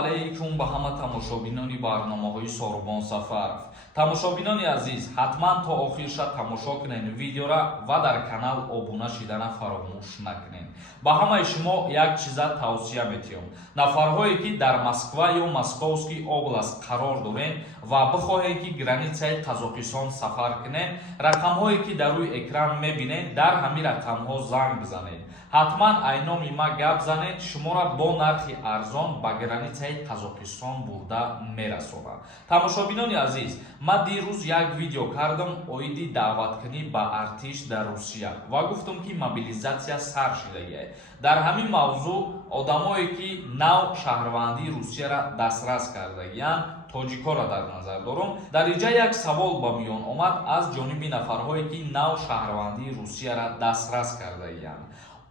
алайкум ба ҳама тамошобинони барномаҳои Сорубон Сафаров. Тамошобинони азиз, ҳатман то охирша тамошо кунед видеора ва дар канал обуна шидана фаромӯш накунед. Ба ҳамаи шумо як чиза тавсия метиҳам. Нафарҳое ки дар Москва ё Московский област қарор доред ва бихоҳед ки границаи Қазоқистон сафар кунед, рақамҳое ки дар рӯи экран мебинед, дар ҳамин рақамҳо занг бизанед. ҳатман айноми ма гап занед, шуморо бо нархи арзон ба границаи Қазоқистон бурда мерасонад. Тамошобинони азиз, ма дирӯз як видео кардам оиди даъваткунӣ ба артиш дар Русия ва гуфтам ки мобилизатсия сар шудагиаст. Дар ҳамин мавзӯъ одамое ки нав шаҳрвандии Русияро дастрас кардагиянд, тоҷикоро дар назар дорам. Дар инҷа як савол ба миён омад аз ҷониби нафарҳое ки нав шаҳрвандии Русияро дастрас кардагиянд.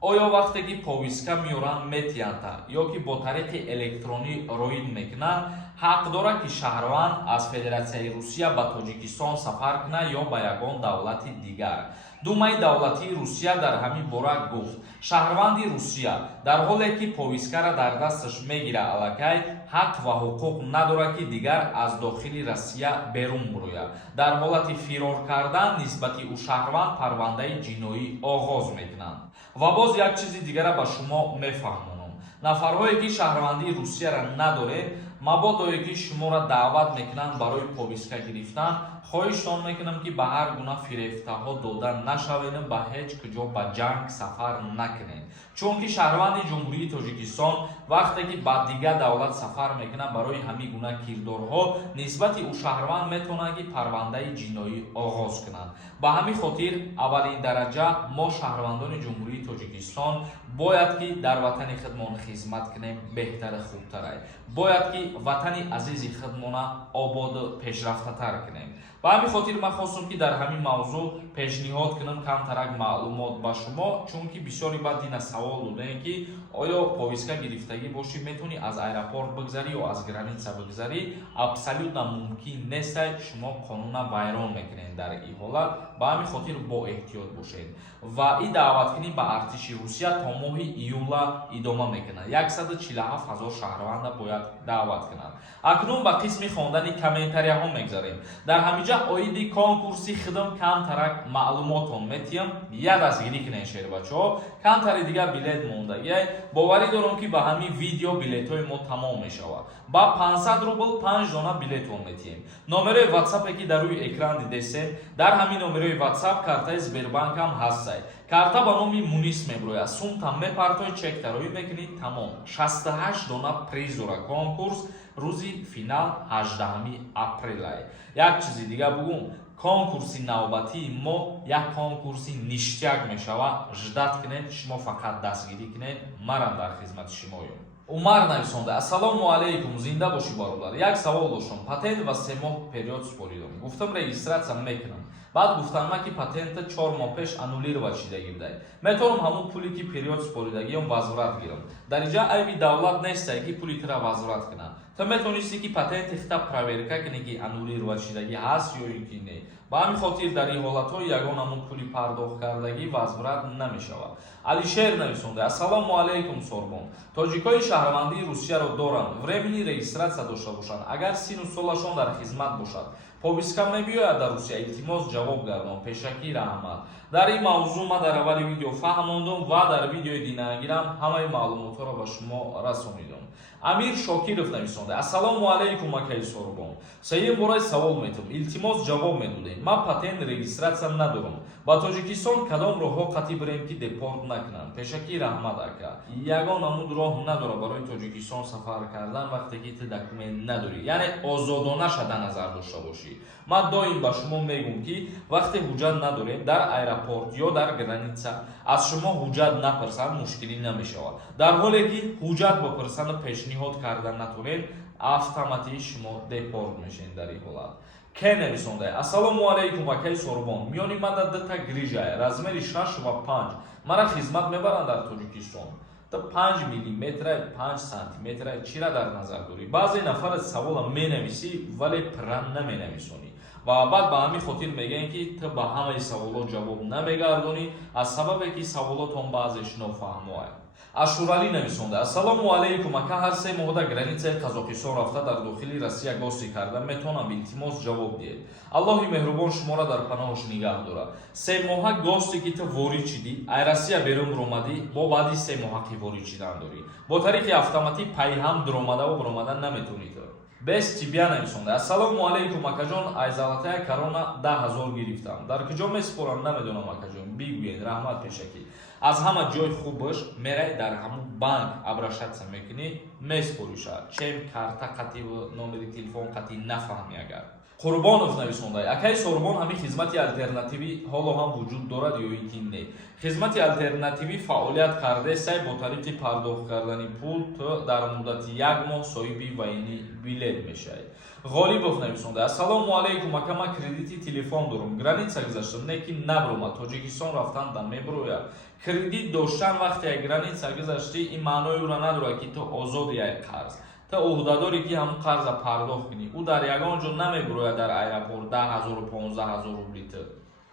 оё вақте ки повиска меёранд метиянта ё ки бо тариқи электронӣ роид мекунанд, ҳақ дорад ки шаҳрванд аз Федератсияи Русия ба Тоҷикистон сафар кунад ё ба ягон давлати дигар. Думаи давлатии Русия дар ҳамин бора гуфт, шаҳрванди Русия дар ҳоле ки повискаро дар дасташ мегирад аллакай, ҳақ ва ҳуқуқ надорад ки дигар аз дохили Россия берун бирояд. Дар ҳолати фирор кардан нисбати ӯ шаҳрванд парвандаи ҷиноӣ оғоз мекунанд. Ва боз як чизи дигаро ба шумо мефаҳмонам. Нафарҳое ки шаҳрвандии Русияро надоред, мабодое ки шуморо даъват мекунанд барои повиска гирифтан, хоҳиштон мекунам ки ба ҳар гуна фирефтаҳо дода нашавед, ба ҳеҷ куҷо ба ҷанг сафар накунед. Чунки шаҳрванди ҷумҳурии Тоҷикистон вақте ки ба дигар давлат сафар мекунад барои ҳамин гуна кирдорҳо, нисбати ӯ шаҳрванд метавонад ки парвандаи ҷиноӣ оғоз кунад. Ба ҳамин хотир аввалин дараҷа мо шаҳрвандони ҷумҳурии Тоҷикистон бояд ки дар ватани худмон хизмат кунем беҳтари хубтарай. Бояд ки ватани азизи худмона ободу пешрафтатар кунем. Ба ҳамин хотир ман хостам ки дар ҳамин мавзӯъ пешниҳод кунам камтарак маълумот ба шумо, чунки бисёри баъд ина савол додем ки оё повиска гирифтагӣ бошӣ метавонӣ аз аэропорт бигзарӣ ё аз граница бигзарӣ. Абсолютно мумкин нест, шумо қонуна вайрон мекунед дар ин ҳолат. Ба ҳамин хотир бо эҳтиёт бошед. Ва ин даъваткунӣ ба артиши Русия то моҳи июла идома мекунад. 147 000 шаҳрванда бояд даъват кунад. Акнун ба қисми хондани комментарияҳо мегзарем. Дар ҳаминҷа оиди конкурси хидм камтарак маълумотон метиҳам. Я дастгирӣ кунед шербачаҳо, камтари дигар билет мондагиай. боварӣ дорам ки ба ҳамин видео билетҳои мо тамом мешавад. Ба 500 рубл 5 дона билетон метиҳем. номерои ватсапе ки дар рӯи экран дидесем, дар ҳамин номерои ватсап картаи Сбербанкам ҳастай. карта ба номи Мунис меброяд. сумта мепартои чек тароӣ мекунед, тамом. 68 дона приз дора конкурс. рӯзи финал 18 апрелай. як чизи дигар бугум, конкурси навбатии мо як конкурси ништяк мешавад. ждат кунед, шумо фақат дастгирӣ кунед. марам дар хизмати шумоём. Умар нависонда: ассалому алайкум, зинда бошӣ бародар. Як савол доштам. Патент ва 3 моҳ период супоридам. Гуфтам регистратсия мекунам. баъд гуфтанд ки патента 4 моҳ пеш аннулировать шидагирдай. Метавонам ҳамун пуле ки период супоридагиам возврат гирам. Дар инҷа айби давлат нестай ки пули тира возврат кунад. То метавонисти ки патенти хита проверка кунӣ ки аннулировать шидагӣ ҳаст ё ин ки не. ба ҳамин хотир дар ин ҳолатҳо ягон ҳамун пули пардохт кардагӣ возврат намешавад. Алишер нависонда: ассалому алайкум Сорбон. Тоҷикои шаҳрвандии Русияро доранд, времени регистратсия дошта бошанд. Агар сину солашон дар хизмат бошад, повиска мебиёяд дар Русия, илтимос ҷавоб гардон. Пешакӣ раҳмат. дар ин мавзӯъ ма дар аввали видео фаҳмондам ва дар видеои динагирам ҳамаи маълумотҳоро ба шумо расонидам. Амир Шокиров нависонда: ассалому алайкум акаи Сорбон. сеюм бораи савол метавам, илтимос ҷавоб медодем. Ман патент регистратсия надорам. Ба Тоҷикистон кадом роҳҳо қатъӣ бирем ки депорт накунанд? Пешакӣ раҳмат ака. ягон ҳамуд роҳ надора барои Тоҷикистон сафар кардан вақте ки ту документ надорӣ, яъне озодонаша дар назар дошта бошӣ. ман доим ба шумо мегӯм ки вақте ҳуҷҷат надорем, дар аэропорт ё дар граница аз шумо ҳуҷҷат напарсанд, мушкилӣ намешавад. дар ҳоле ки ҳуҷҷат бопарсану пешниҳод кардан натавонед, автоматии шумо депорт мешавед дар ин ҳолат. ке нависондай: ассалому алайкум акаи Сорбон. миёни мада дута грижае, размери 6 ва 5. мара хизмат мебаранд дар Тоҷикистон. 5 миллиметра 5 сантиметра чира дар назар дорӣ? баъзе нафар савола менависӣ вале пран наменависонӣ. ва баъд ба ҳамин хотир мегӯянд ки ту ба ҳамаи саволот ҷавоб намегардонӣ, аз сабабе ки саволотон баъзеш нофаҳмо аст. ашуралӣ нависонда: ассалому алайкум ака, ҳар 3 моҳда границаи Қазоқистон рафта дар дохили Россия гости карда, метавонам илтимос ҷавоб диҳед. Аллоҳи меҳрубон шуморо дар паноҳаш нигаҳ дорад. 3 моҳа гости ки ту ворид шидӣ, ай Россия берун ромадӣ, бо баъди 3 моҳа ки ворид шидан дорӣ, бо тариқи автоматӣ пайҳам дуромадаvu буромадан наметавонӣ ту. Без тибия нависонда: ассалому алайкум акаҷон, ай залатая корона 10 000 гирифтам. Дар куҷо месупорам намедонам акаҷон, бигӯед, раҳмат пешакӣ. Аз ҳама ҷой хубаш мерай дар ҳамун банк обращаться мекунӣ, месупориша. Чем карта қатӣ ва номери телефон қатӣ нафаҳмӣ агар. Қурбонов нависонда: акаи Сорбон, ҳамин хизмати алтернативӣ ҳоло ҳам вуҷуд дорад ё ин ки не? Хизмати алтернативӣ фаъолият карда сай бо тариқи пардохт кардани пул ту дар муддати 1 моҳ соҳиби вайни билет мешавӣ. Ғолибов нависонда: ассалому алайкум ака, ман кредити телефон дорам, граница гузаштам, неки набромад, Тоҷикистон рафтан да меброяд. Кредит доштан вақте як граница гузаштӣ, ин маънои ура надорад ки ту озоди як қарз. Та уҳдадорӣ ки ҳамун қарза пардохт кунӣ, ӯ дар ягон ҷо намеброяд дар аэропорт 10 000 15 000 рубли ту.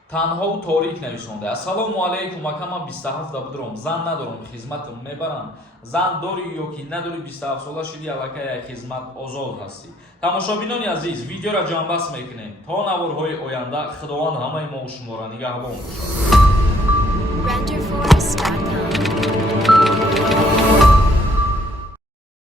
Танҳову Торик нависонда: ассалому алайкум ака, ман 27 будурам, зан надорам, хизматам мебарам. Зан дорӣ ё ки надорӣ, 27 сола шудӣ, аллакай як хизмат озод ҳастӣ. Тамошобинони азиз, видеоро ҷамъбаст мекунем. То наворҳои оянда, Худованд ҳамаи мо шуморо нигаҳбон бошад.